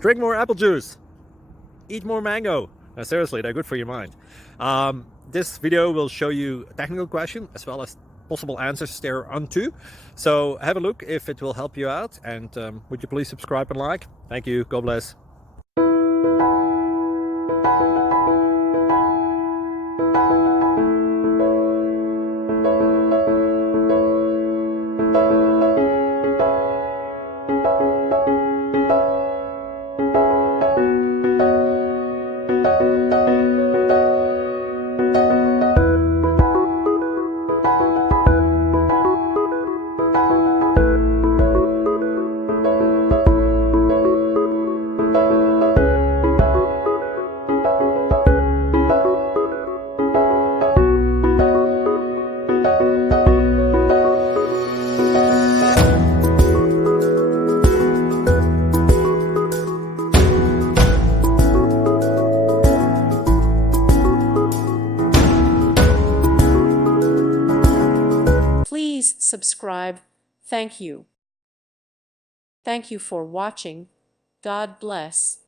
Drink more apple juice. Eat more mango. No, seriously, they're good for your mind. This video will show you a technical question as well as possible answers thereunto. So have a look if it will help you out, and would you please subscribe and like? Thank you. God bless. Please subscribe. Thank you. Thank you for watching. God bless.